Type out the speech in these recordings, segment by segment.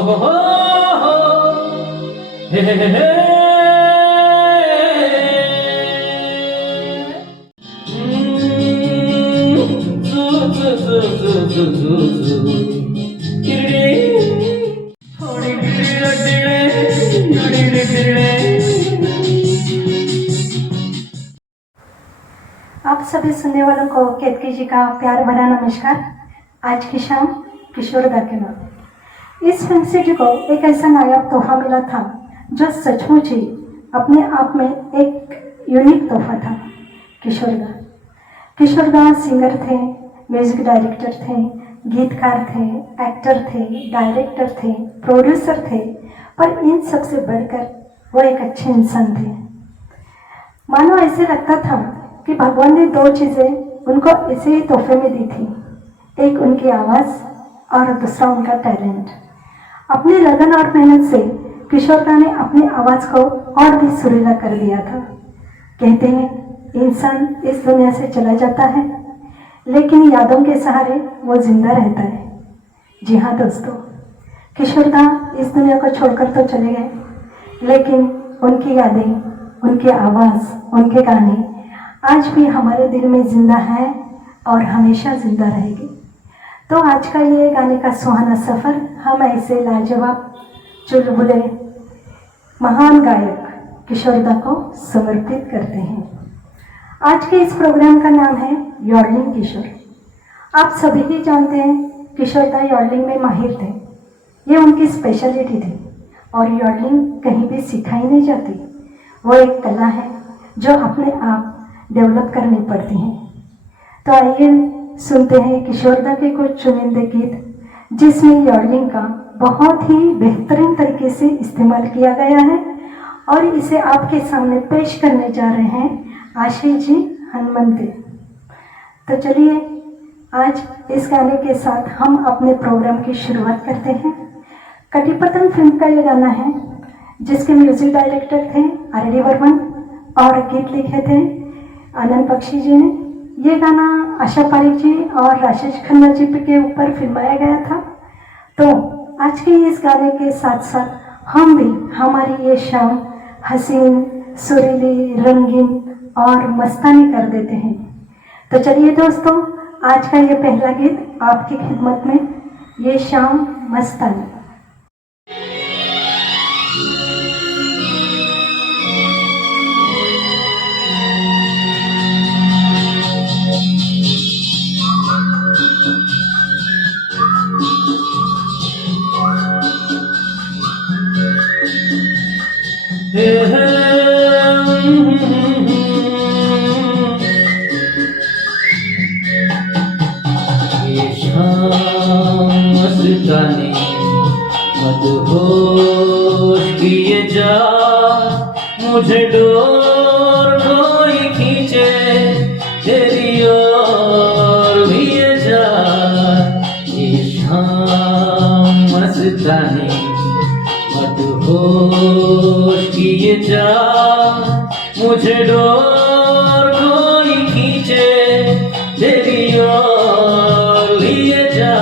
हो हो हो हे जू जू जू जू जू जू जू किरडे थोड़ी डिड़े डिड़े डिड़े डिड़े। आप सभी सुनने वालों को केतकी जी का प्यार भरा नमस्कार। आज की शाम किशोरदा के नाम। इस फिल्म सिटी को एक ऐसा नायाब तोहफा मिला था जो सचमुच ही अपने आप में एक यूनिक तोहफा था। किशोरदा सिंगर थे, म्यूजिक डायरेक्टर थे, गीतकार थे, एक्टर थे, डायरेक्टर थे, प्रोड्यूसर थे, पर इन सबसे बढ़कर वो एक अच्छे इंसान थे। मानो ऐसे लगता था कि भगवान ने दो चीज़ें उनको ऐसे ही तोहफे में दी थी, एक उनकी आवाज़ और दूसरा उनका टैलेंट। अपनी लगन और मेहनत से किशोरदा ने अपनी आवाज़ को और भी सुरीला कर दिया था। कहते हैं इंसान इस दुनिया से चला जाता है लेकिन यादों के सहारे वो जिंदा रहता है। जी हाँ दोस्तों, किशोरदा इस दुनिया को छोड़कर तो चले गए, लेकिन उनकी यादें, उनकी आवाज़, उनके गाने आज भी हमारे दिल में जिंदा है और हमेशा जिंदा रहेगी। तो आज का ये गाने का सुहाना सफ़र हम ऐसे लाजवाब चुलबुले महान गायक किशोरदा को समर्पित करते हैं। आज के इस प्रोग्राम का नाम है यॉडलिंग किशोर। आप सभी ही जानते हैं किशोरदा यॉडलिंग में माहिर थे, ये उनकी स्पेशलिटी थी और यॉडलिंग कहीं भी सिखाई नहीं जाती। वो एक कला है जो अपने आप डेवलप करनी पड़ती हैं। तो आइए सुनते हैं किशोरदा के कुछ चुनिंदे गीत जिसमें यॉडलिंग का बहुत ही बेहतरीन तरीके से इस्तेमाल किया गया है, और इसे आपके सामने पेश करने जा रहे हैं आशीष जी हनुमंते। तो चलिए आज इस गाने के साथ हम अपने प्रोग्राम की शुरुआत करते हैं। कटीपतन फिल्म का ये गाना है जिसके म्यूजिक डायरेक्टर थे आर.डी. बर्मन और गीत लिखे थे आनंद बख्शी जी ने। ये गाना आशा पारिक जी और राजेश खन्ना जी के ऊपर फिल्माया गया था। तो आज के इस गाने के साथ साथ हम भी हमारी ये शाम हसीन, सुरीली, रंगीन और मस्तानी कर देते हैं। तो चलिए दोस्तों, आज का ये पहला गीत आपकी खिदमत में, ये शाम मस्तानी। ये शाम मस्तानी मदहोश किए जा, मुझे डोर कोई खींचे तेरी ओर लिए जा। ये शाम मस्तानी मदहोश किए जा, मुझे डोर कोई खींचे तेरी ओर लिए जा।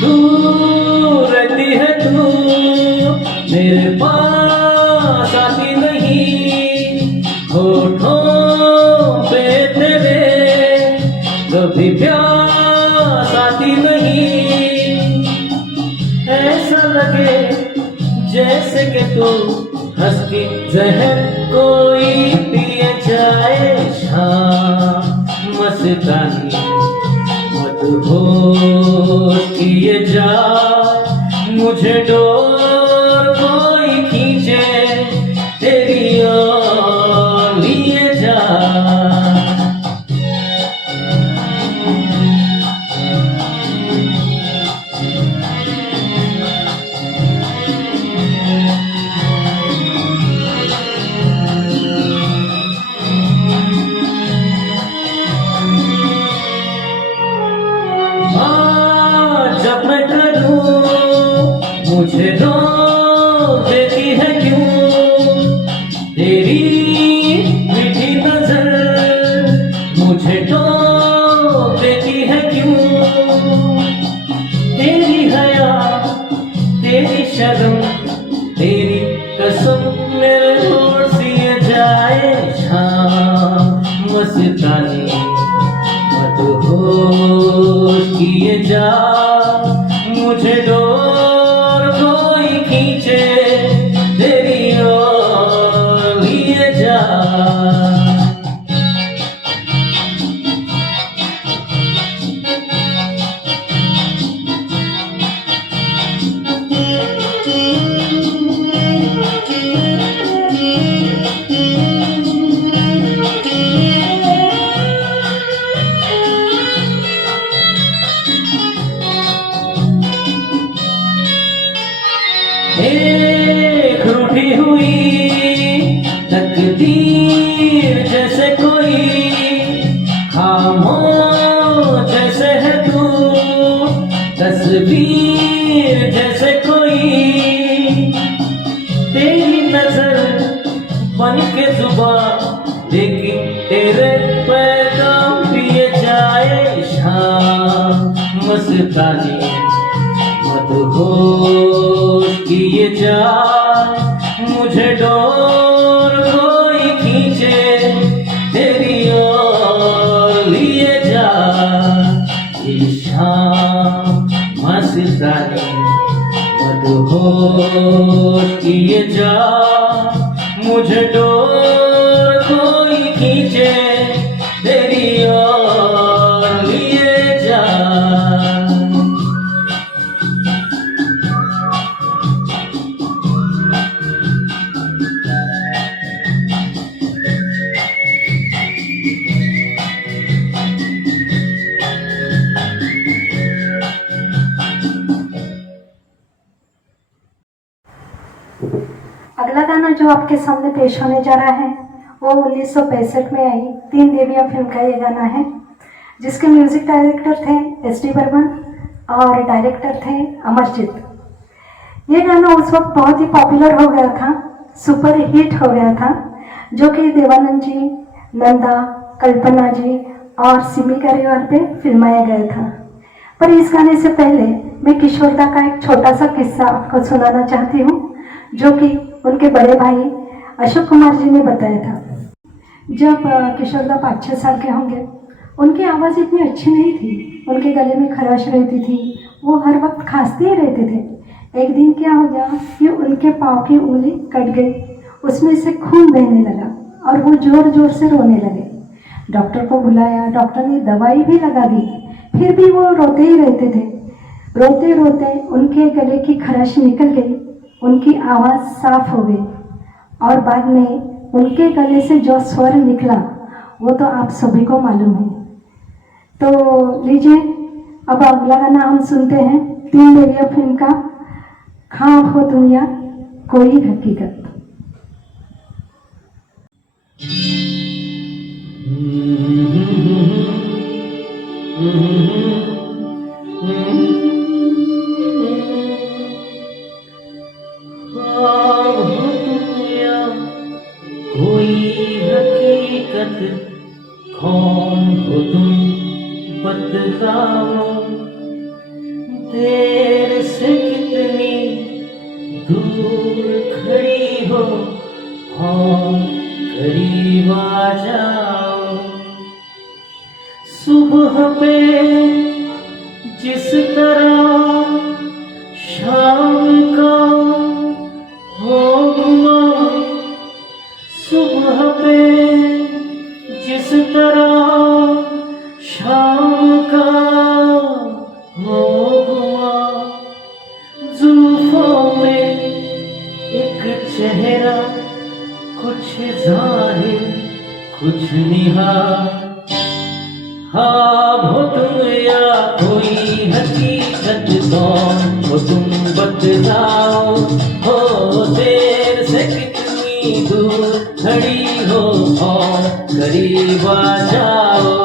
दूर रहती है तू, मेरे पास आती नहीं, होठों पे तेरे कभी प्यास आती नहीं। ऐसा लगे जैसे कि तू हंस के जहर कोई पिए जाए। शाम मस्तानी मदहोश किए जा, मुझे डोर कोई खींचे तेरी ओर लिए जा। जब मैं करूं मुझे रोक देती है क्यों तेरी मीठी नजर, मुझे टोक देती है क्यों तेरी हया, तेरी शर्म, तेरी कसम मेरे होठ सिए जाए शाम मस्तानी मदहोश किए जा, मुझे डोर कोई खींचे तेरी ओर लिए जा। एक रूठी हुई तकदीर जैसे कोई, खामोश जैसे है तू, तस्वीर जैसे कोई, तेरी नजर बन के जुबान लेकिन तेरे पैगाम पिए जाए शाम मस्तानी मदहोश किए जा, मुझे डोर कोई खींचे तेरी ओर लिए जा। ये शाम मस्तानी मदहोश किए जा, मुझे डोर कोई खींचे तेरी ओर लिए जा। अगला गाना जो आपके सामने पेश होने जा रहा है वो 1965 में आई तीन देवियां फिल्म का ये गाना है, जिसके म्यूजिक डायरेक्टर थे एस.डी. बर्मन और डायरेक्टर थे अमरजीत। ये गाना उस वक्त बहुत ही पॉपुलर हो गया था, सुपर हिट हो गया था, जो कि देवानंद जी, नंदा, कल्पना जी और सिमी गरेवाल पे फिल्माया गया था। पर इस गाने से पहले मैं किशोरदा का एक छोटा सा किस्सा आपको सुनाना चाहती हूँ, जो कि उनके बड़े भाई अशोक कुमार जी ने बताया था। जब किशोरदा 5-6 साल के होंगे, उनकी आवाज़ इतनी अच्छी नहीं थी, उनके गले में खराश रहती थी, वो हर वक्त खांसते ही रहते थे। एक दिन क्या हो गया कि उनके पाँव की उंगली कट गई, उसमें से खून बहने लगा और वो जोर जोर से रोने लगे। डॉक्टर को बुलाया, डॉक्टर ने दवाई भी लगा दी, फिर भी वो रोते ही रहते थे। रोते रोते उनके गले की खराश निकल गई, उनकी आवाज़ साफ हो गई और बाद में उनके गले से जो स्वर निकला वो तो आप सभी को मालूम है। तो लीजिए अब अगला गाना हम सुनते हैं तीन देवियां फिल्म का, ख्वाब हो तुम या कोई हकीकत। ख्वाब हो तुम या कोई हकीकत, कौन हो तुम बतलाओ, देर से कितनी दूर खड़ी हो और करीब आ जाओ। सुबह पे जिस तरह शाम का हो घुमा, सुबह पे जिस तरह शाम का हो घुमा, जुल्फों में एक चेहरा कुछ जाहिर कुछ निहार, ख्वाब हो तुम या कोई हकीकत, कौन हो तुम बतलाओ, हो देर से कितनी दूर खड़ी हो और करीब आ जाओ।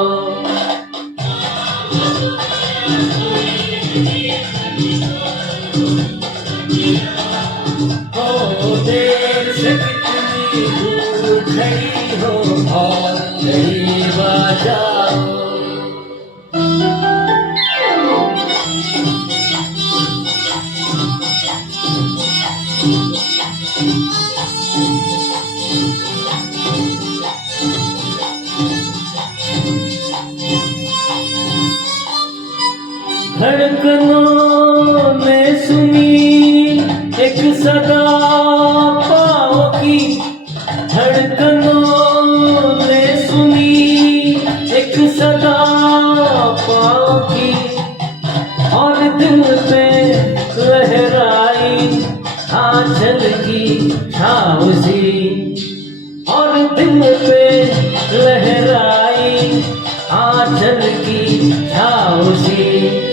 धड़कनों ने सुनी एक सदा पाँव की, धड़कनों ने सुनी एक सदा पाँव की, और दिल पे लहराई आंचल की छाँव सी, और दिल पे लहराई आंचल की छाँव सी।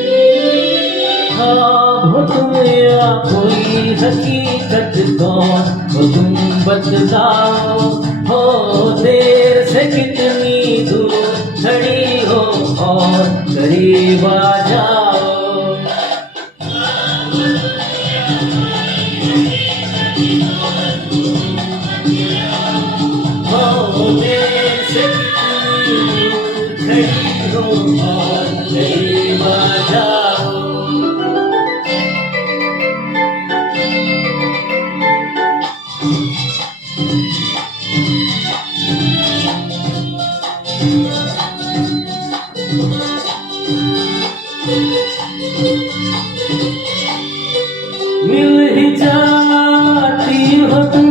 ख्वाब हो तुम या कोई हकीकत, कौन हो तुम बतलाओ, हो देर से कितनी दूर खड़ी हो और करीब आ जाओ। हो देर से कितनी दूर खड़ी हो और करीब आ जाओ। मिल ही जाती हो तुम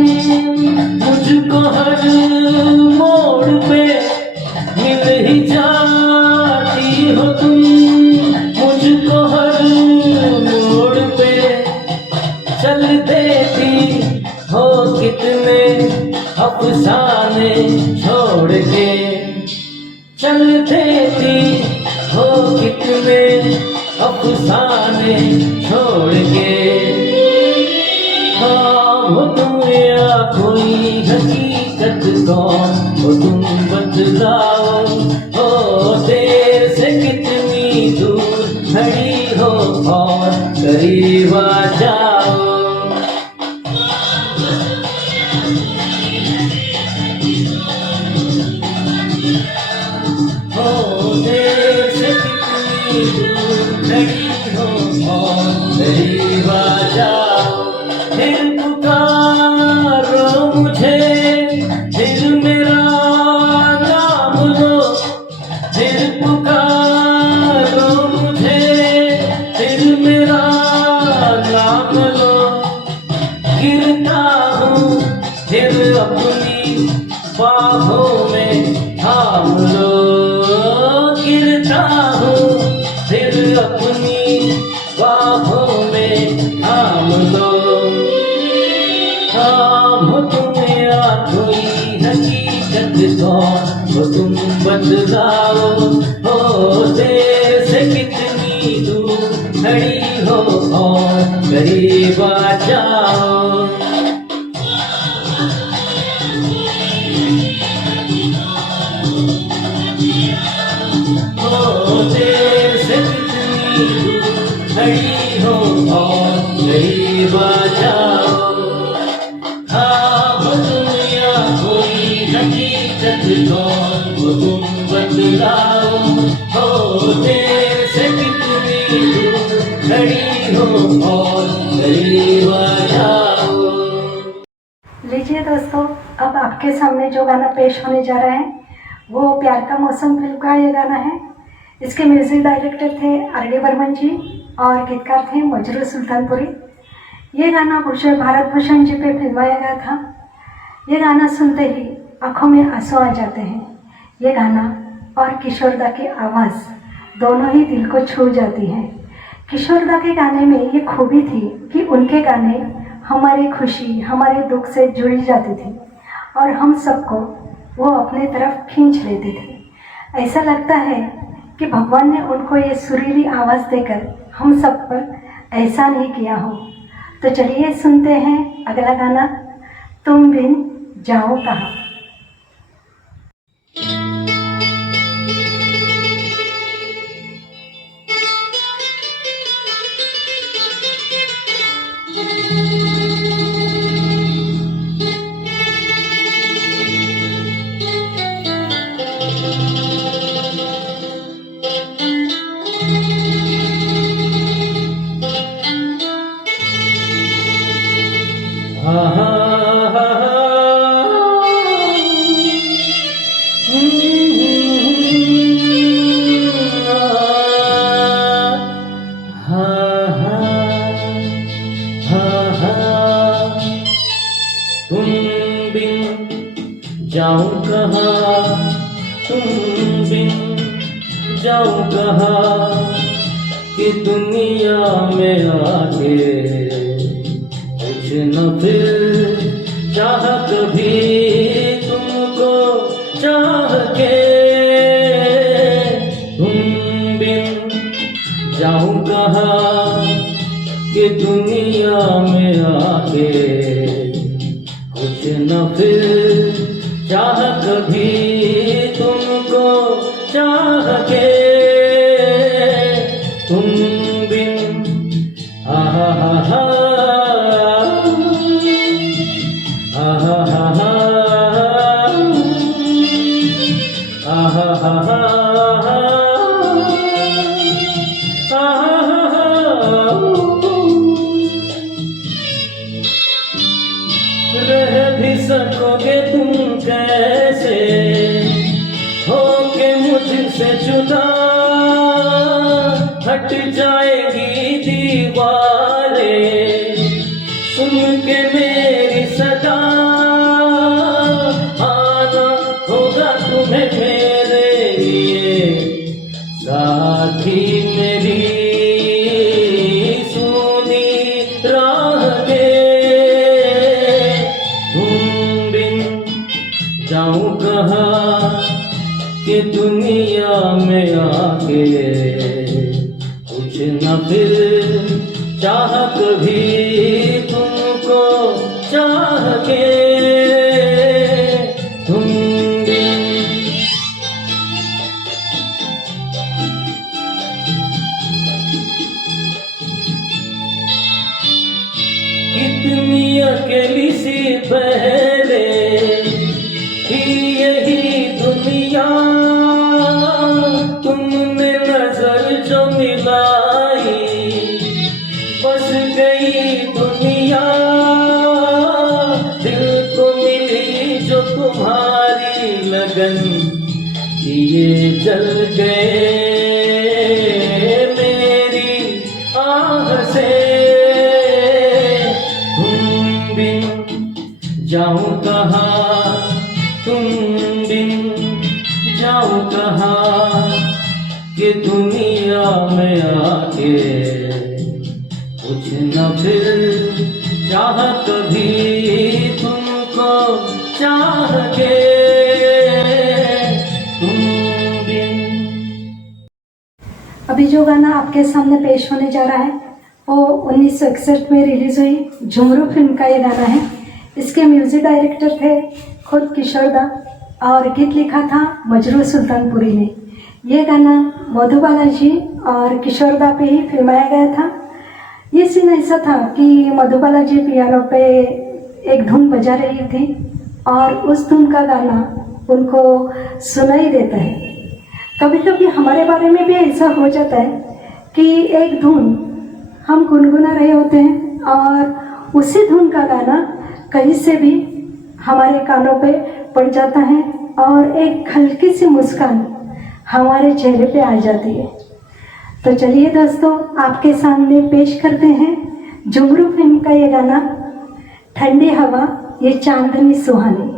मुझको हर मोड़ पे, मिल ही जाती हो तुम मुझको हर मोड़ पे, चल देती हो कितने अफसाने छोड़ के, चल देती हो कितने अफसाने छोड़ के। ख्वाब हो तुम या कोई हकीकत, कौन हो तुम बतलाओ, हो देर से कितनी दूर खड़ी हो और करीब आ जाओ। हो देर से कितनी दूर खड़ी हो और करीब आ जाओ। फिर पुकारो मुझे, फिर मेरा नाम लो, फिर पुकारो मुझे, फिर मेरा नाम लो। गिरता हूँ फिर अपनी बाहों में थाम लो, गिरता हूँ फिर अपनी बाहों में थाम लो। ख्वाब हो तुम या कोई हकीकत, कौन हो तुम बतलाओ, हो देर से कितनी दूर खड़ी हो और करीब आ जाओ। हो देर से कितनी दूर खड़ी हो और करीब आ जाओ। ख्वाब हो तुम या कोई हकीकत, कौन हो तुम बतलाओ, हो देर से कितनी दूर खड़ी हो और करीब आ जाओ। लीजिए दोस्तों, अब आपके सामने जो गाना पेश होने जा रहा है वो प्यार का मौसम फिल्म का ये गाना है। इसके म्यूजिक डायरेक्टर थे आर.डी. बर्मन जी और गीतकार थे मजरू सुल्तानपुरी। ये गाना भारत भूषण जी पे फिल्माया गया था। ये गाना सुनते ही आंखों में आंसू आ जाते हैं। ये गाना और किशोरदा की आवाज़ दोनों ही दिल को छू जाती है। किशोरदा के गाने में ये खूबी थी कि उनके गाने हमारी खुशी हमारे दुख से जुड़ी जाती थी और हम सबको वो अपने तरफ खींच लेते थे। ऐसा लगता है कि भगवान ने उनको ये सुरीली आवाज़ देकर हम सब पर एहसान ही किया हो। तो चलिए सुनते हैं अगला गाना, तुम बिन जाओ कहाँ। कहा कि दुनिया में आके कुछ न फिर चाह कभी तुमको चाह के तुम बिन जाऊं कहा कि दुनिया में आके कुछ न फिर चाह कभी तुमको चाह के तुम बिन आहा हा हा आहा हा हा आहा हा हा रह भी सकोगे तुम कैसे होके मुझसे जुदा हट जाएगी दीवारें सुन के मेरी सदा आना होगा तुम्हें मेरे लिए साथी मेरी सुनी राह दे तुम बिन जाऊं कहा कि दुनिया में आके कुछ न फिर चाह कभी तुमको चाह के तुम बिन कितनी अकेली सी पहले थी यही दुनिया तुमने नजर जो मिलाई बस गई दुनिया दिल को मिली जो तुम्हारी लगन ये जल गए मेरी आह से तुम बिन जाऊं कहा तुम बिन जाऊं कहा कि दुनिया में आके कुछ न फिर चाह कभी तुमको चाह के तुम बिन। अभी जो गाना आपके सामने पेश होने जा रहा है वो 1961 में रिलीज हुई झुमरू फिल्म का ये गाना है। इसके म्यूजिक डायरेक्टर थे खुद किशोर दा और गीत लिखा था मजरू सुल्तानपुरी ने। ये गाना मधुबाला जी और किशोर दा पे ही फिल्माया गया था। ये सीन ऐसा था कि मधुबाला जी पियानो पे एक धुन बजा रही थी और उस धुन का गाना उनको सुनाई देता है। कभी कभी हमारे बारे में भी ऐसा हो जाता है कि एक धुन हम गुनगुना रहे होते हैं और उसी धुन का गाना कहीं से भी हमारे कानों पे पड़ जाता है और एक हल्की सी मुस्कान हमारे चेहरे पे आ जाती है। तो चलिए दोस्तों, आपके सामने पेश करते हैं झुमरू फिल्म का ये गाना ठंडी हवा ये चांदनी सुहानी।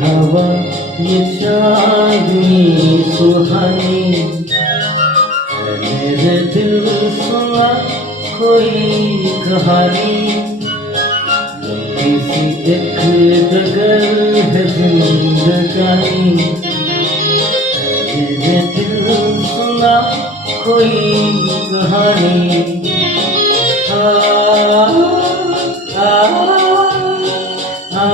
हवा ये चांदनी सुहानी है, मेरे दिल सुना कोई कहानी, लंबी सी एक डगर है जिंदगानी, मेरे दिल सुना कोई कहानी। आ, आ, आ,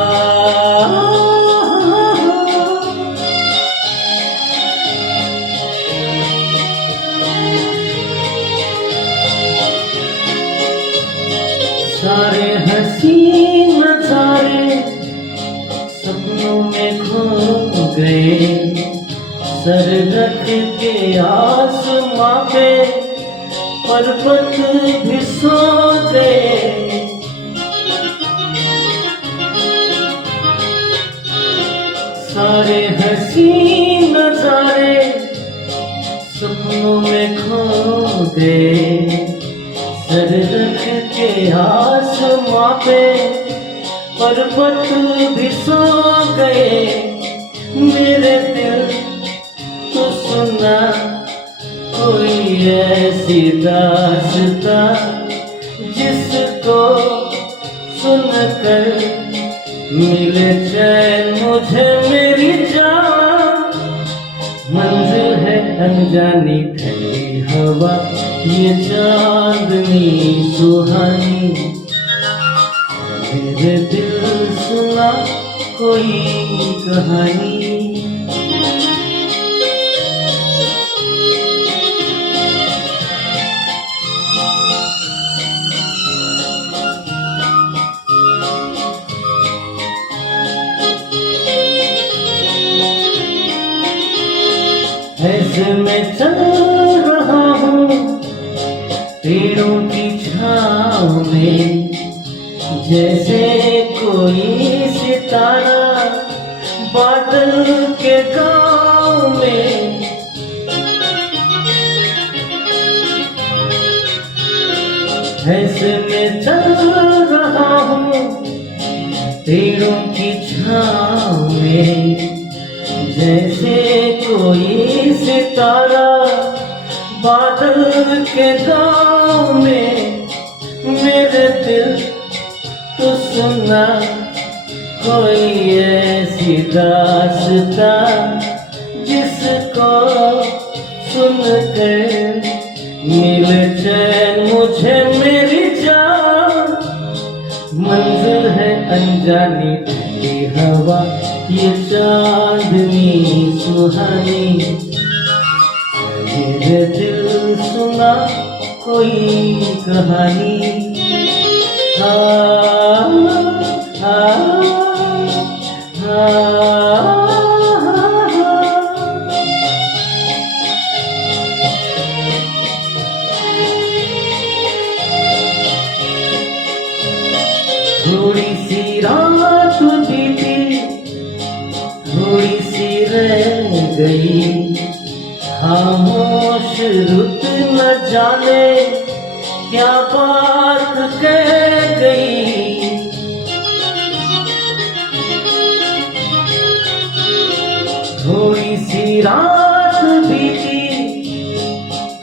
सारे हसीन नजारे सपनों में खो गए, सर रख के आसमां पे पर्वत भी सो गए। सारे हसीन नजारे सपनों में खो गए, सर रख के आसमां पे पर्वत भी सो गए। मेरे दिल तो सुना कोई ऐसी दास्तां, जिसको सुनकर मिले चैन मुझे मेरी जान। मंजिल है अनजानी ठंडी हवा, ये चांदनी सुहानी, मेरे दिल सुना कोई कहानी। ऐसे मैं चल रहा हूँ पेड़ों की छाँव में, जैसे कोई सितारा बादल के गाँव में। ऐसे मैं चल रहा हूँ पेड़ों की छाँव में, जैसे कोई सितारा बादल के गाँव में। मेरे दिल तो सुना कोई ऐसी दास्तां, जिसको सुनकर मिले चैन मुझे मेरी जान। मंजिल है अनजानी ठंडी हवा, ये चांदनी सुहानी, मेरे दिल सुना कोई कहानी। आ, आ, आ, आ, थोड़ी सी रात बीती, थोड़ी सी रह गई, खामोश रुत न जाने क्या बात कह गई। थोड़ी सी रात बीती,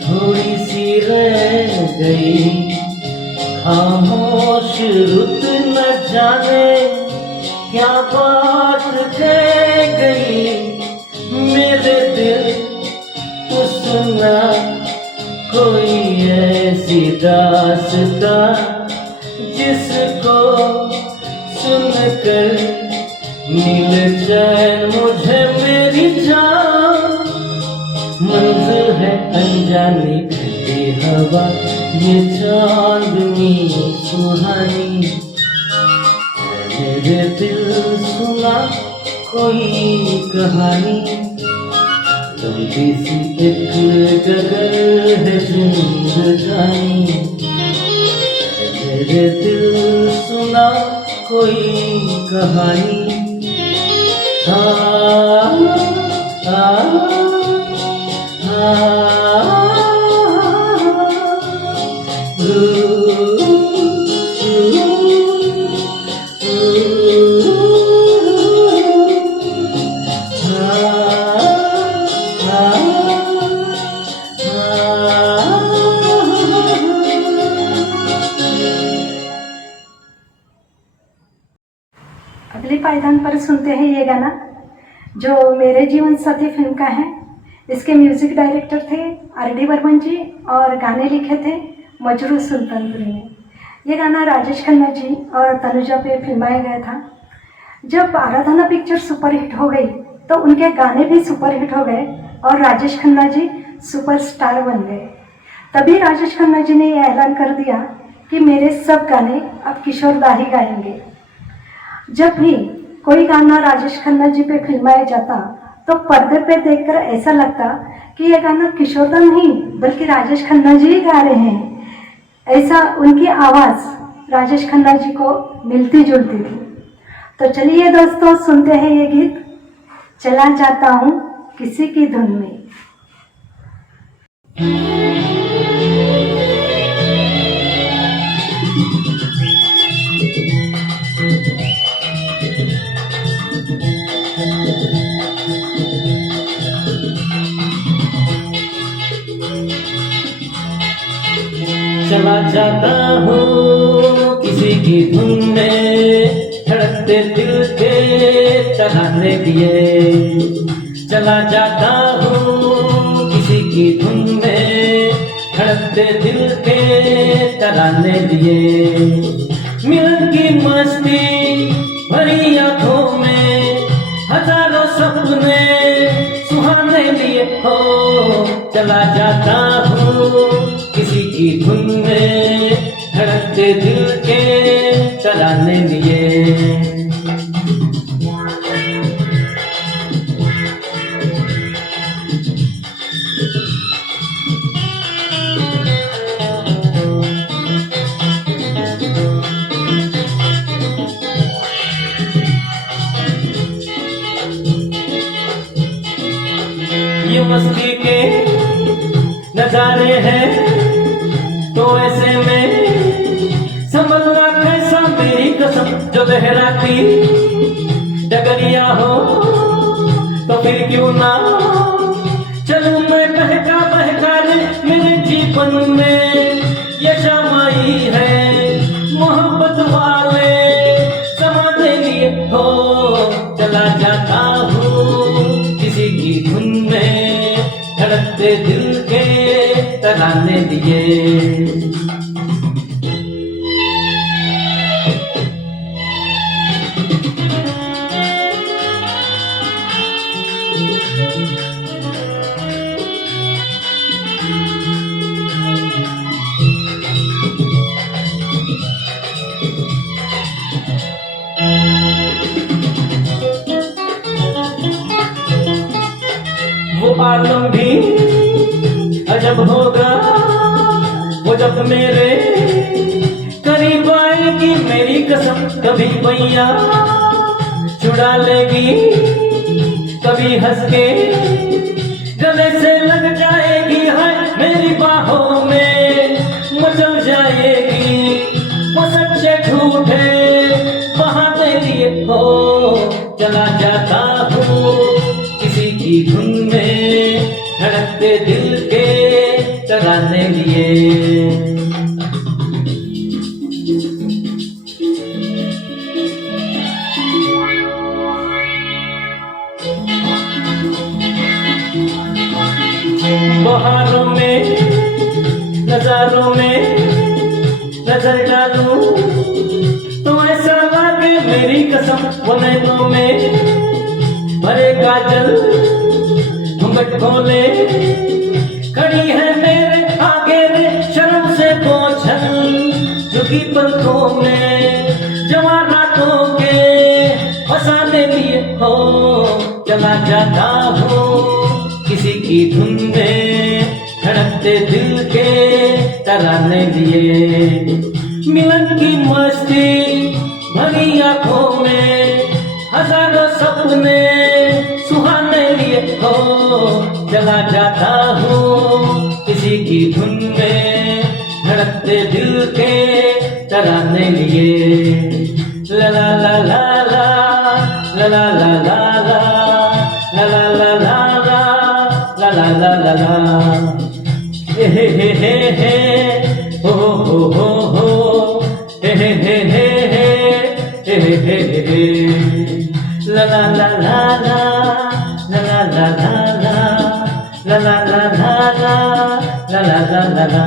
थोड़ी सी रह गई, खामोश रुत न जाने क्या बात कह गई। मेरे दिल तो सुना कोई ऐसी दास्तां, जिसको सुनकर मिल जाए मुझे मेरी जान। मंजिल है अनजानी ठंडी हवा, ये चांदनी सुहानी, मेरे दिल सुना कोई कहानी। लंबी सी एक डगर है जिंदगानी, मेरे दिल सुना कोई कहानी। आ, आ, आ, पर सुनते हैं ये गाना जो मेरे जीवन साथी फिल्म का है। इसके म्यूजिक डायरेक्टर थे आर.डी. बर्मन जी और गाने लिखे थे मजरू सुल्तानपुरी ने। ये गाना राजेश खन्ना जी और तनुजा पे फिल्माया गया था। जब आराधना पिक्चर सुपरहिट हो गई तो उनके गाने भी सुपरहिट हो गए और राजेश खन्ना जी सुपरस्टार बन गए। तभी राजेश खन्ना जी ने यह ऐलान कर दिया कि मेरे सब गाने अब किशोर दा ही गाएंगे। जब भी कोई गाना राजेश खन्ना जी पे फिल्माया जाता तो पर्दे पे देखकर ऐसा लगता कि यह गाना किशोर दा नहीं बल्कि राजेश खन्ना जी ही गा रहे हैं। ऐसा उनकी आवाज़ राजेश खन्ना जी को मिलती जुलती थी। तो चलिए दोस्तों सुनते हैं ये गीत, चला जाता हूँ किसी की धुन में। चला जाता हूँ किसी की धुन में, धड़कते दिल के तराने लिए। चला जाता हूँ किसी की धुन में, धड़कते दिल के तराने लिए। मिलन की मस्ती भरी आंखों में, हजारों सपने सुहाने लिए हो। चला जाता हूँ किसी की धुन में, धड़कते दिल के तराने लिए। ये मस्ती के नजारे हैं तो ऐसे में संभलना कैसा मेरी कसम। जो लहराती डगरिया हो तो फिर क्यों ना चलूं मैं बहका बहका रे। मेरे जीवन में ये शमाई है मोहब्बत वाले समाने लिए हो। चला जाता हूँ किसी की धुन में, धड़कते दिल के तराने लिए। वो आलम भी अजब होगा वो जब मेरे करीब आएगी मेरी कसम। कभी मैया छुड़ा लेगी, कभी हंस के गले से लग जाएगी। हाय मेरी बाहों में मचल जाएगी वो सच्चे झूठे बहाने लिए हो। चला जाता हूँ किसी की धुन में, धड़कते दिल के तराने लिए। बहारों में नजारों में नजर डालूं तो ऐसा लागे मेरी कसम। वो नैनों में भरे काजल घूंघट खोले खड़ी है मेरे आगे रे। शर्म से बोझल झुकी पलकों में जवान रातों के फसाने लिए हो। चला जाता हूँ किसी की धुन में, धड़कते दिल के तराने लिए। मिलन की मस्ती भरी आंखों में हजारों सपने सुहाने लिए हो। चला जाता हूँ किसी की धुन में, धड़कते दिल के तराने लिए। ला ला ला ला ला ला ला ला ला ला ला ला ला ला ला ला ला। हे हे हे हे हो हो हो हो हे हे हे हे हे हे हे हे। ला ला ला ला ला ला ला ला ला ला।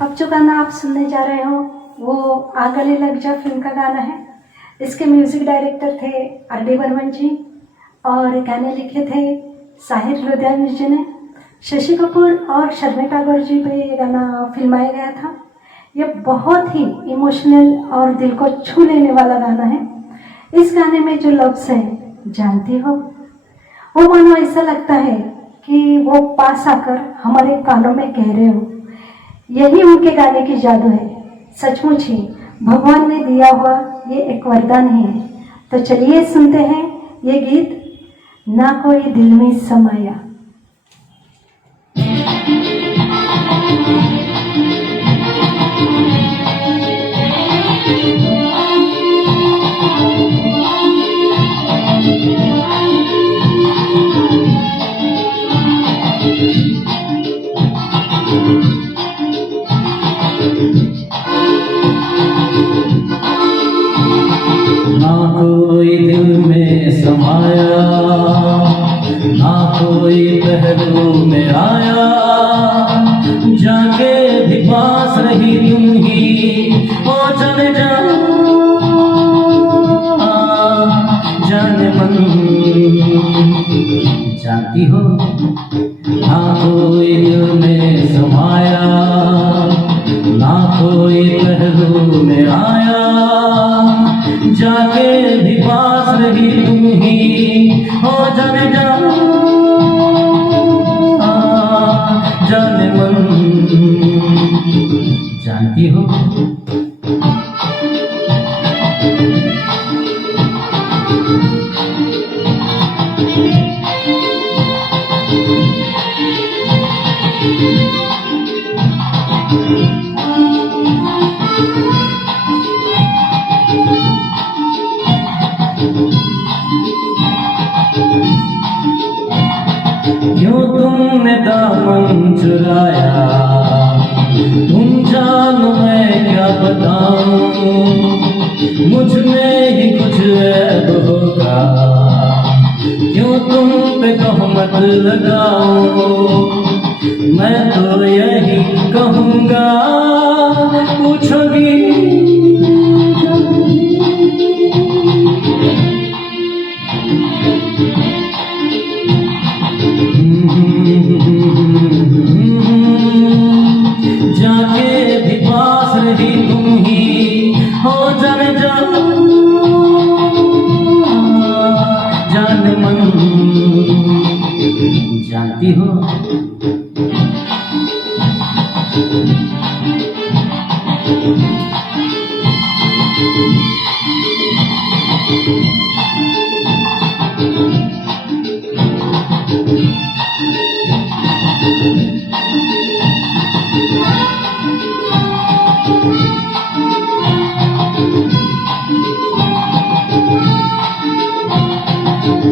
अब जो गाना आप सुनने जा रहे हो वो आ गले लग जा फिल्म का गाना है। इसके म्यूजिक डायरेक्टर थे आर.डी. बर्मन जी और गाने लिखे थे साहिर लुधियानवी जी ने। शशि कपूर और शर्मी ठाकुर जी पे ये गाना फिल्माया गया था। ये बहुत ही इमोशनल और दिल को छू लेने वाला गाना है। इस गाने में जो लफ्ज़ हैं जानती हो, वो मानो ऐसा लगता है कि वो पास आकर हमारे कानों में कह रहे हो। यही उनके गाने की जादू है। सचमुच ही भगवान ने दिया हुआ ये एक वरदान ही है। तो चलिए सुनते हैं ये गीत, ना कोई दिल में समाया। ना कोई दिल में समाया, ना कोई पहलू में आया, जाके भी पास रही तुम ही, ओ चले जा जाने मन। जानती हो ना कोई दिल में समाया, ना कोई पहलू में आया, जाके भी पास रही तुम ही, हो जाने जा जाने मन। जानती हो क्यों तुमने दामन चुराया, तुम जानो मैं क्या बताऊं, मुझ में ही कुछ ऐब होगा, क्यों तुम पे तोहमत लगाऊं। मैं तो यही कहूँगा, पूछोगी जाके भी पास रही तुम ही, हो जाने जा जाने मन। जानती हो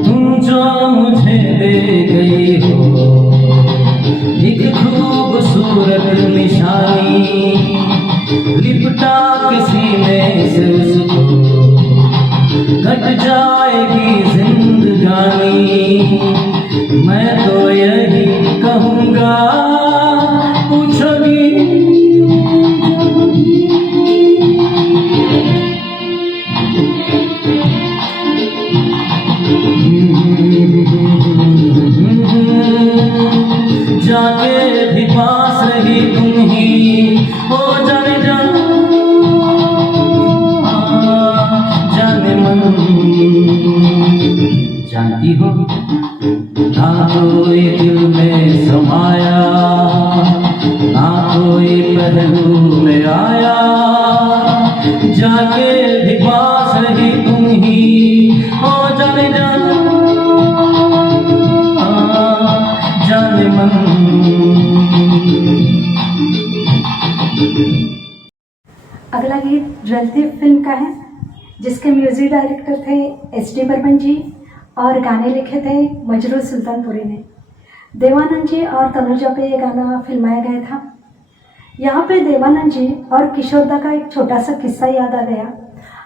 तुम जो मुझे दे गई हो एक खूबसूरत निशानी, लिपटा के सीने से उसको कट जाएगी जिंदगानी। मैं तो यही कहूँगा, पूछोगी जाके भी पास रही तुम ही, हो जाने जा जाने मन। जानती हो ना कोई दिल में समाया, ना कोई पहलू में आया, जाके भी पास रही तुम ही, हो जाने जा जाने मन। अगला गीत जलती फिल्म का है, जिसके म्यूजिक डायरेक्टर थे एस.डी. बर्मन जी और गाने लिखे थे मजरू सुल्तानपुरी ने। देवानंद जी और तनुजा पे ये गाना फिल्माया गया था। यहाँ पे देवानंद जी और किशोर दा का एक छोटा सा किस्सा याद आ गया।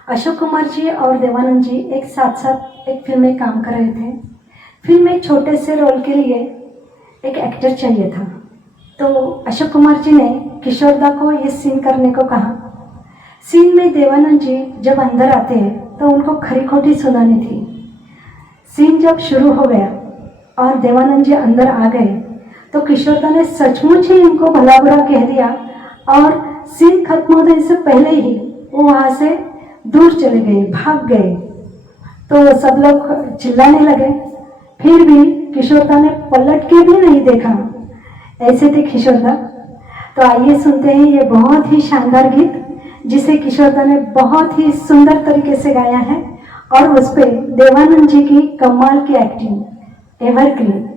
अशोक कुमार जी और देवानंद जी एक साथ साथ एक फिल्म में काम कर रहे थे। फिल्म में छोटे से रोल के लिए एक एक्टर चाहिए था, तो अशोक कुमार जी ने किशोरदा को ये सीन करने को कहा। सीन में देवानंद जी जब अंदर आते हैं तो उनको खरी खोटी सुनानी थी। सीन जब शुरू हो गया और देवानंद जी अंदर आ गए तो किशोरदा ने सचमुच ही इनको भला बुरा कह दिया और सीन खत्म होने से पहले ही वो वहाँ से दूर चले गए, भाग गए। तो सब लोग चिल्लाने लगे, फिर भी किशोरदा ने पलट के भी नहीं देखा। ऐसे थे किशोरदा। तो आइए सुनते हैं ये बहुत ही शानदार गीत जिसे किशोरदा ने बहुत ही सुंदर तरीके से गाया है और उस पर देवानंद जी की कमाल की एक्टिंग, एवरग्रीन,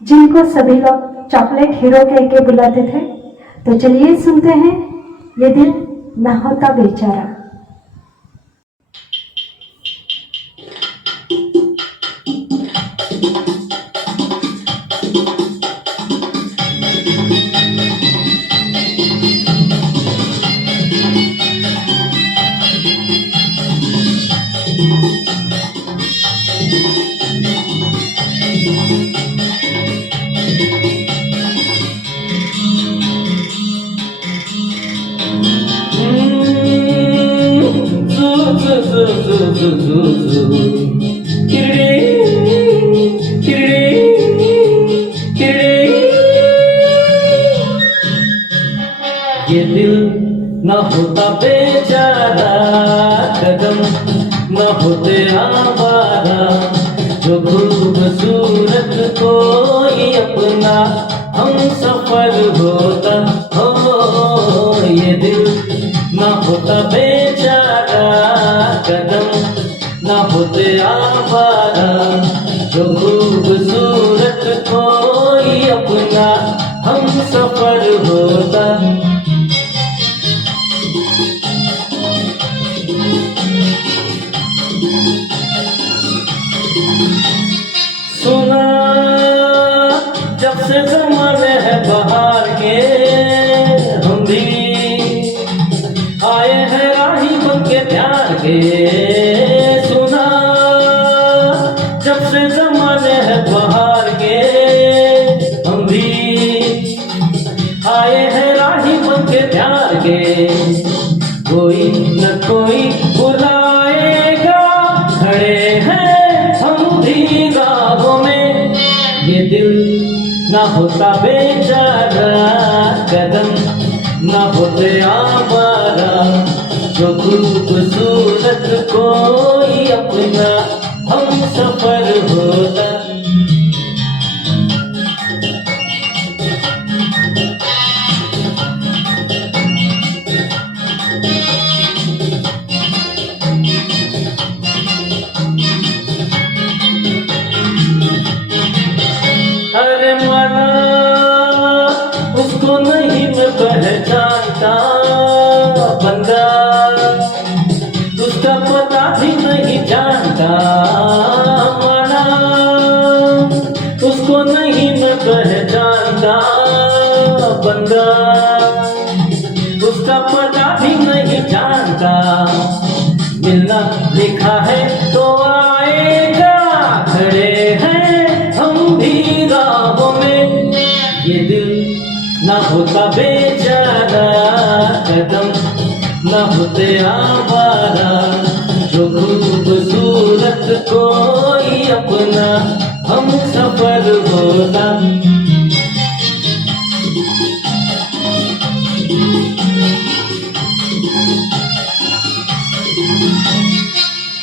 जिनको सभी लोग चॉकलेट हीरो कह के बुलाते थे। तो चलिए सुनते हैं ये दिल ना होता बेचारा। ये दिल न होता बेचारा, कदम न होते आवारा, जो खूबसूरत कोई अपना हम सफर होता हो। ये दिल न होता बेचारा, कदम न होते आवारा, जो खूबसूरत कोई अपना हम सफर होता। सुना जब से ज़माने है बहार के, हम भी आए हैं राही बन के प्यार के। सुना जब से ज़माने है बहार के, हम भी आए हैं राही बन के प्यार के। कोई न कोई बुलाएगा, खड़े हैं हम भी राहों में। ये दिल ना होता बेचारा, कदम ना होते आवारा, जो खूबसूरत कोई अपना हम सफर होता। अरे मना उसको नहीं मैं पहचानता, बंदा उसका पता भी नहीं जानता। मना उसको नहीं मैं पहचानता, बंदा उसका पता भी नहीं जानता। मिलना लिखा है तो आएगा, खड़े हैं हम भी राहों में। ये दिल ना होता बेचारा, कदम ना होते आवारा, जो खूबसूरत कोई अपना हम सफर होता।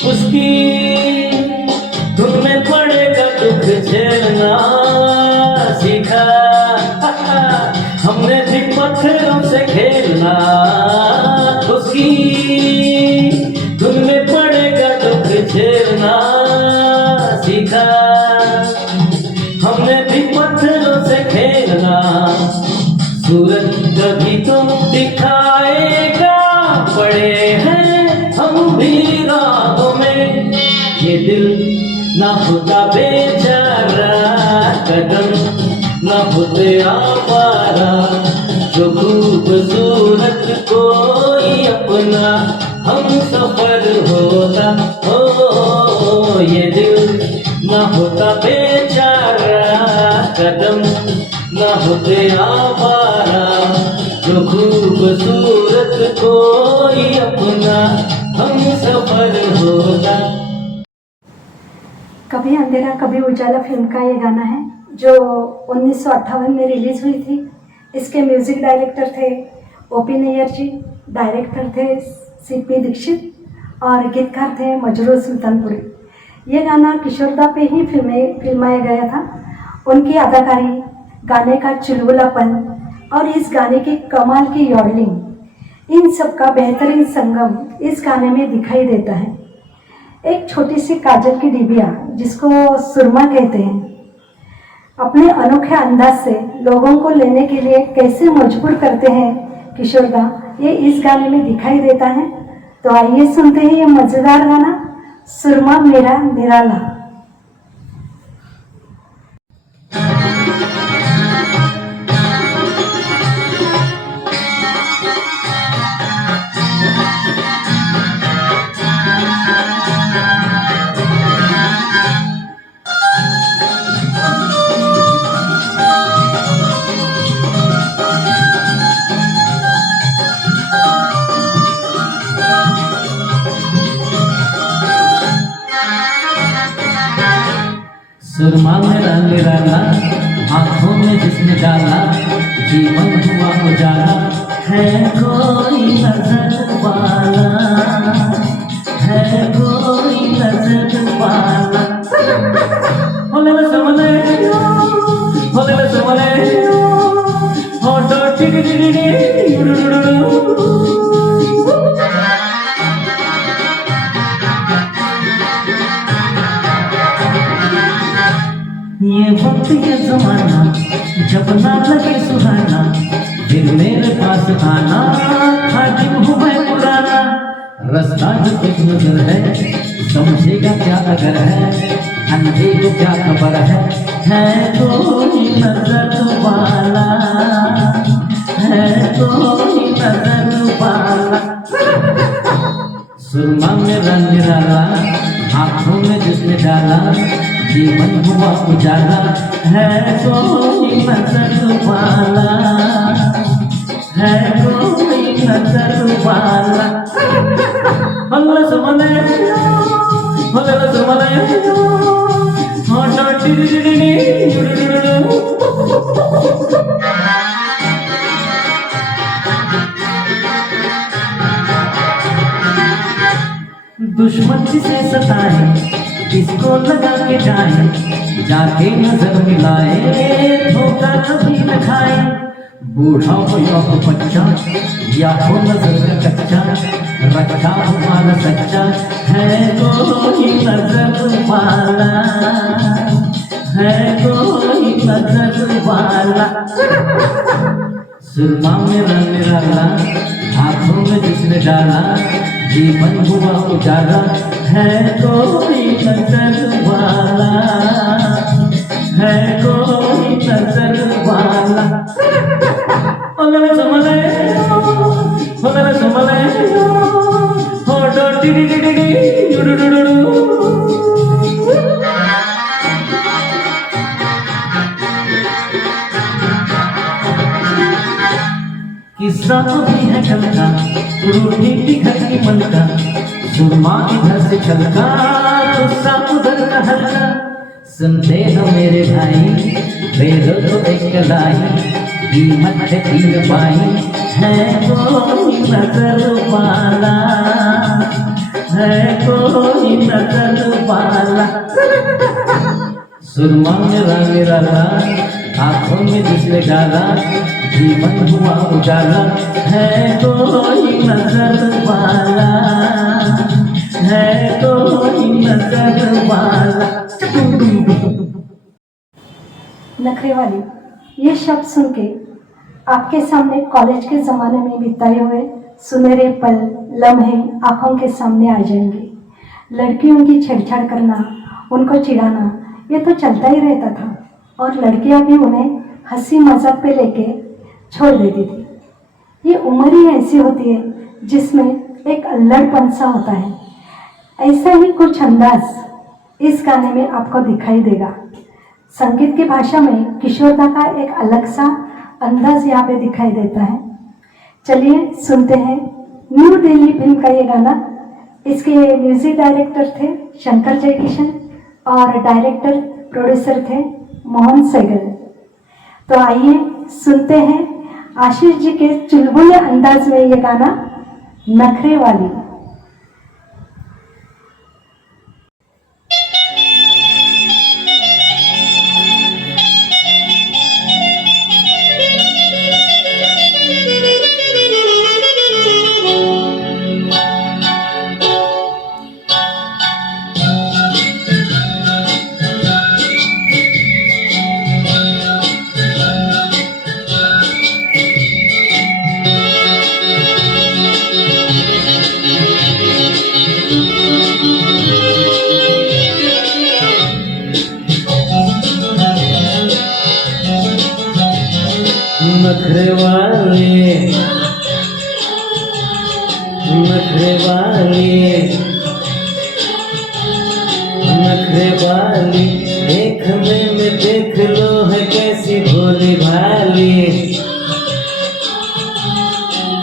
उसकी धुन में पड़ेगा दुख झेलना सीखा, हमने भी पत्थरों से खेलना। उसकी धुन में पड़ेगा दुख झेलना सीखा, हमने भी पत्थरों से खेलना। सूरज कभी तो दिखाएगा, पड़े हैं हम भी राहों में। ये दिल ना होता बेचारा, कदम ना होते आवारा, जो खूबसूरत कोई अपना हम सफर होता हो, ये दिल ना होता बेचारा, कदम ना होते आवारा, जो खूबसूरत कोई अपना हम सफर होता। कभी अंधेरा कभी उजाला फिल्म का ये गाना है जो 1958 में रिलीज हुई थी। इसके म्यूजिक डायरेक्टर थे ओपी नैयर जी, डायरेक्टर थे सीपी दीक्षित और गीतकार थे मजरूर सुल्तानपुरी। ये गाना किशोरदा पे ही फिल्माया गया था। उनकी अदाकारी, गाने का चुलबुलापन और इस गाने की कमाल की यॉडलिंग, इन सब का बेहतरीन संगम इस गाने में दिखाई देता है। एक छोटी सी काजल की डिबिया जिसको सुरमा कहते हैं, अपने अनोखे अंदाज से लोगों को लेने के लिए कैसे मजबूर करते हैं किशोरदा, ये इस गाने में दिखाई देता है। तो आइए सुनते हैं ये मजेदार गाना सुरमा मेरा निराला। सुरमा मेरा निराला, आंखों में जिसने डाला, जीवन हुआ उजाला, है कोई नजर वाला, है कोई नजर वाला। होले वे समले, होले वे समले, होटो टिडी टिडी टिडी। ये वक्त ये जमाना जब ना लगे सुहाना, फिर मेरे पास आना, खादिम हूँ मैं पुराना। रास्ता जो एक नजर है, समझेगा क्या अगर है, अंधे को क्या खबर है कोई नजर वाला, है कोई नजर वाला। सुरमा मेरा निराला, आंखों में जिसने डाला, जीवन हुआ उजाला, है कोई नजर वाला, है कोई नजर वाला। होले सुमले, होले सुमले, होटो टिडी टिडी टिडी। दुश्मन जिसे सताए, किसको लगा के जाए, जाके नजर मिलाए, धोखा कभी न खाए। बूढ़ा हो या हो बच्चा, या हो नजर का कच्चा, रखा हो माल सच्चा, है कोई नजर वाला, है कोई नजर वाला। सुरमा मेरा निराला, आंखों में जिसने डाला, जीवन हुआ उजाला, है कोई नजर वाला, है कोई नजर वाला। होले समले, होले समले, होटो टिडी टिडी टिडी। किस्सा भी है चलता, रूठी बिखर की मन का, सुरमा इधर से छलका, गुस्सा उधर का हल्का। सुनते हो मेरे भाई, वेदो तो एक कलाई, कीमत है तीन पाई, है कोई नजर वाला, है कोई नजर वाला। सुरमा मेरा निराला, आंखों में जिसने डाला, जीवन हुआ उजाला, है कोई नजर वाला, है कोई नजर वाला। नखरे वाली, ये शब्द सुन के आपके सामने कॉलेज के ज़माने में बिताए हुए सुनहरे पल लम्हे आँखों के सामने आ जाएंगे। लड़कियों की छेड़छाड़ करना, उनको चिढ़ाना, ये तो चलता ही रहता था और लड़कियां भी उन्हें हंसी मजाक पे लेके छोड़ देती थी। ये उम्र ही ऐसी होती है जिसमें एक अल्लड़पन सा होता है, ऐसा ही कुछ अंदाज इस गाने में आपको दिखाई देगा। संगीत की भाषा में किशोरदा का एक अलग सा अंदाज यहाँ पे दिखाई देता है। चलिए सुनते हैं न्यू दिल्ली फिल्म का ये गाना। इसके म्यूजिक डायरेक्टर थे शंकर जयकिशन और डायरेक्टर प्रोड्यूसर थे मोहन सहगल। तो आइए सुनते हैं आशीष जी के चुलबुले अंदाज में ये गाना नखरे वाली। नखरे वाले नखरे वाले नखरे वाली, देखने में देख लो है कैसी भोली भाली।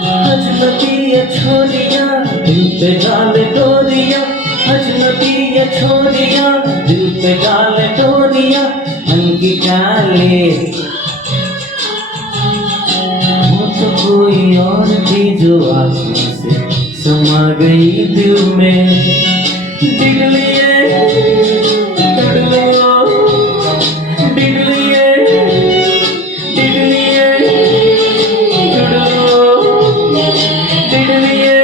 अजनबी ये छोरियां दिल पे डाले डोरियां, अजनबी ये छोरियां दिल पे डाले डोरियां, मन की डाले तो कोई और थी जो आंखों से समा गई दिल में। डिगलिए डिगलियो डिगलिए डिगलिए डिगलियो डिगलिए।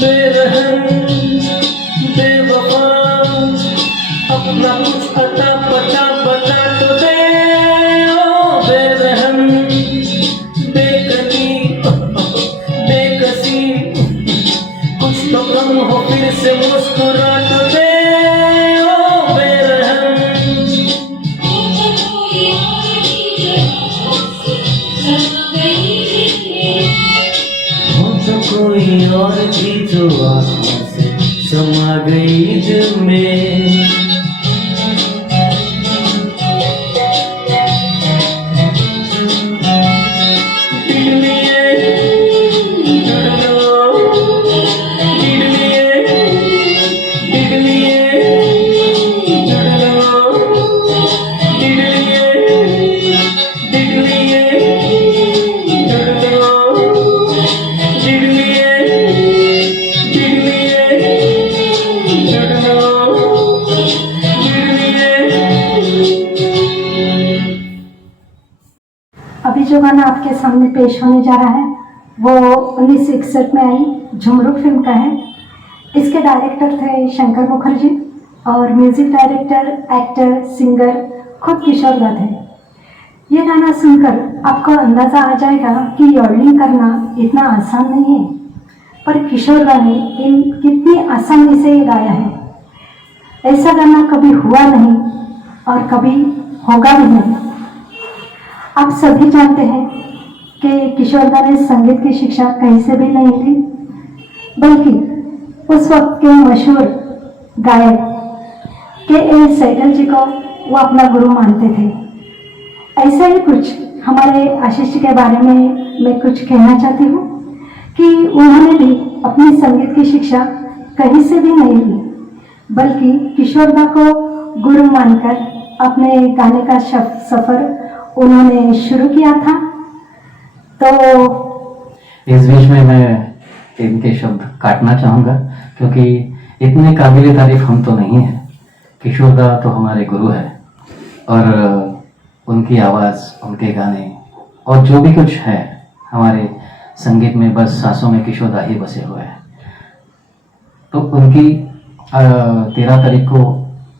बेरहम बेवफा अपना कुछ अता पता बता तो दे। ओ बेरहम बेकसी बेकसी, कुछ तो कम हो फिर से मुस्कुरा तो दे। ओ बेरहम कोई और थी जो आंखों से समा गई दिल में। अभी जो गाना आपके सामने पेश होने जा रहा है वो 1961 में आई झुमरू फिल्म का है। इसके डायरेक्टर थे शंकर मुखर्जी और म्यूजिक डायरेक्टर, एक्टर, सिंगर खुद किशोरदा थे। ये गाना सुनकर आपको अंदाज़ा आ जाएगा कि यॉडलिंग करना इतना आसान नहीं है, पर किशोरदा ने इन कितनी आसानी से ये गाया है। ऐसा गाना कभी हुआ नहीं और कभी होगा भी नहीं। आप सभी जानते हैं कि किशोरदा ने संगीत की शिक्षा कहीं से भी नहीं ली, बल्कि उस वक्त के मशहूर गायक के सहगल जी को वो अपना गुरु मानते थे। ऐसा ही कुछ हमारे आशीष जी के बारे में मैं कुछ कहना चाहती हूँ कि उन्होंने भी अपनी संगीत की शिक्षा कहीं से भी नहीं ली, बल्कि किशोरदा को गुरु मानकर अपने गाने का सफर उन्होंने शुरू किया था। तो इस बीच में मैं इनके शब्द काटना चाहूँगा, क्योंकि इतने काबिल तारीफ हम तो नहीं हैं। किशोरदा तो हमारे गुरु है और उनकी आवाज़, उनके गाने और जो भी कुछ है हमारे संगीत में, बस सांसों में किशोरदा ही बसे हुए हैं। तो उनकी 13 तारीख को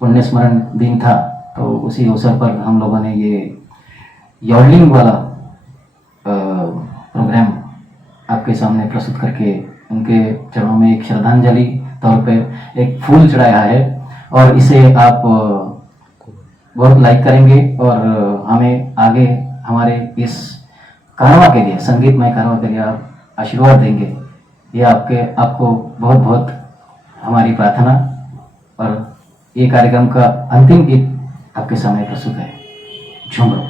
पुण्य स्मरण दिन था, तो उसी अवसर पर हम लोगों ने ये यॉडलिंग वाला प्रोग्राम आपके सामने प्रस्तुत करके उनके चरणों में एक श्रद्धांजलि तौर पर एक फूल चढ़ाया है, और इसे आप बहुत लाइक करेंगे और हमें आगे हमारे इस कारवां के लिए, संगीतमय कारवां के लिए आप आशीर्वाद देंगे, ये आपको बहुत बहुत हमारी प्रार्थना। और ये कार्यक्रम का अंतिम गीत आपके सामने प्रस्तुत है, झुमरो।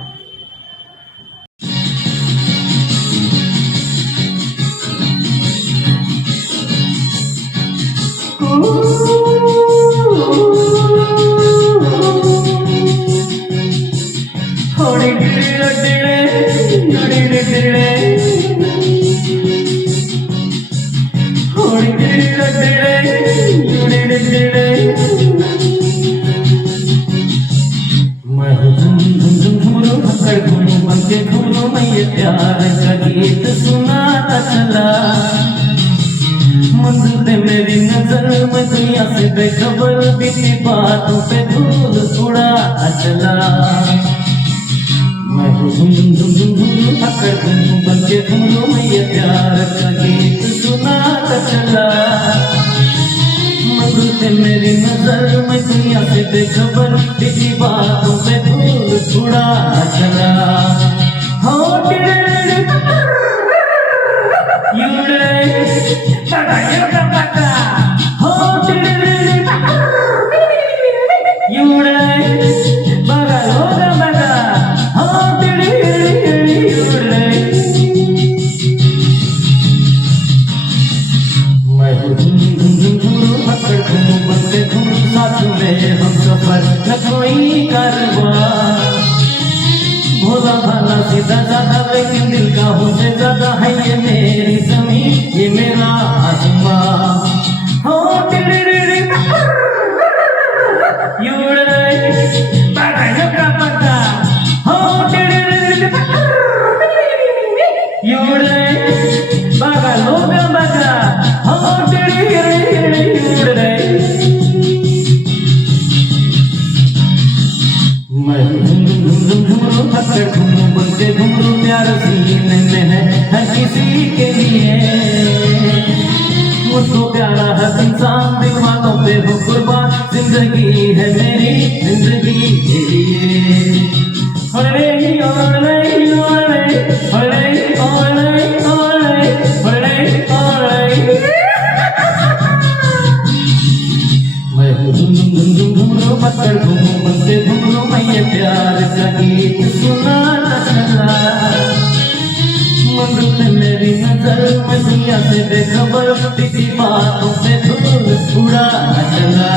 प्यार का गीत सुनाता चला, मंजिल मेरी नजर में दुनिया से बेखबर, बीती बातों पे धूल उड़ाता चला। मैं हूँ झुम झुम झुम झुम झुम अकड़ घुम बन के घुमरो में ये प्यार का गीत सुनाता चला, मंजिल मेरी नजर में दुनिया से बेखबर, बीती बातों पे धूल उड़ाता चला। भोला भाला सीधा साधा लेकिन दिल का हुस्न ज्यादा है, ये मेरी ज़मीन ये मेरा आसमां। हो टिड़िड़िड़ी युड़े बागा योगा बागा, हो टिड़िड़िड़ी युड़े बागा लोगा बागा, हो टिड़िड़िड़ी युड़े। मैं पकड़ घूमू बनके घूमू, प्यार सीने में है हर किसी के लिए, मुझको प्यारा हर इंसान दीवानों पे हो कुर्बान, जिंदगी है मेरी जिंदगी के लिए। ओले ओले ओले ओले ओले ओले ओले ओले, मैं झुम झुम झुम घूमू पकड़ घूमू बनके घूमू, मैं ये प्यार का गीत सुनाता चला, मंजिल मेरी नजर में दुनिया से बेखबर, बीती बातों पे धूल उड़ाता चला।